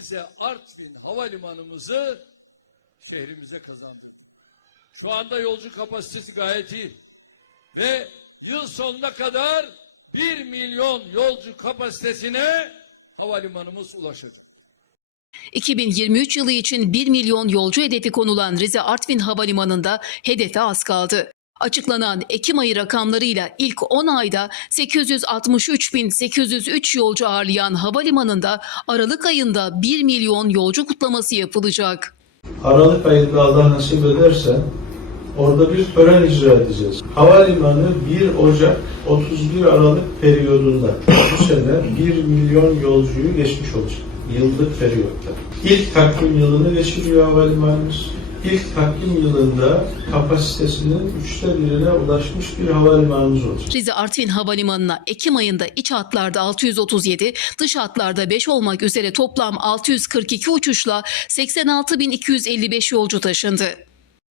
Rize Artvin havalimanımızı şehrimize kazandırdık. Şu anda yolcu kapasitesi gayet iyi. Ve yıl sonuna kadar 1 milyon yolcu kapasitesine havalimanımız ulaşacak. 2023 yılı için 1 milyon yolcu hedefi konulan Rize Artvin Havalimanı'nda hedefe az kaldı. Açıklanan Ekim ayı rakamlarıyla ilk 10 ayda 863.803 yolcu ağırlayan havalimanında Aralık ayında 1 milyon yolcu kutlaması yapılacak. Aralık ayında Allah nasip ederse orada bir tören icra edeceğiz. Havalimanı 1 Ocak 31 Aralık periyodunda bu sene 1 milyon yolcuyu geçmiş olacak. Yıllık periyotta. İlk takvim yılını geçiriyor havalimanımız. İlk takvim yılında kapasitesinin üçte birine ulaşmış bir havalimanımız olacak. Rize Artvin Havalimanı'na Ekim ayında iç hatlarda 637, dış hatlarda 5 olmak üzere toplam 642 uçuşla 86.255 yolcu taşındı.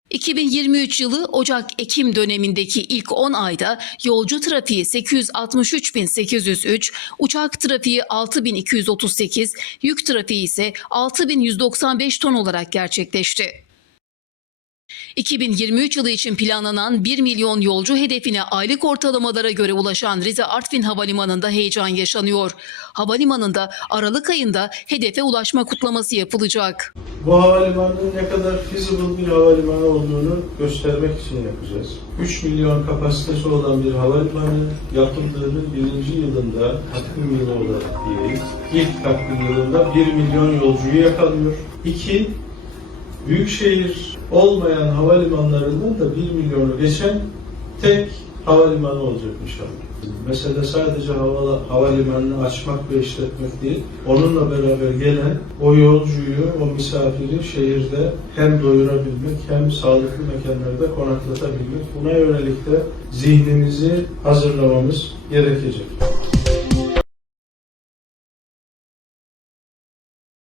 2023 yılı Ocak-Ekim dönemindeki ilk 10 ayda yolcu trafiği 863.803, uçak trafiği 6.238, yük trafiği ise 6.195 ton olarak gerçekleşti. 2023 yılı için planlanan 1 milyon yolcu hedefine aylık ortalamalara göre ulaşan Rize Artvin Havalimanı'nda heyecan yaşanıyor. Havalimanında Aralık ayında hedefe ulaşma kutlaması yapılacak. Bu havalimanının ne kadar feasible bir havalimanı olduğunu göstermek için yapacağız. 3 milyon kapasitesi olan bir havalimanı yapıldığının birinci yılında takvim yılı olarak diyelim. İlk takvim yılında 1 milyon yolcuyu yakalıyor. İki, büyükşehir olmayan havalimanlarından da 1 milyonu geçen tek havalimanı olacak inşallah. Mesele sadece hava, havalimanını açmak ve işletmek değil, onunla beraber gelen o yolcuyu, o misafiri şehirde hem doyurabilmek hem sağlıklı mekanlarda konaklatabilmek. Buna yönelik de zihnimizi hazırlamamız gerekecek.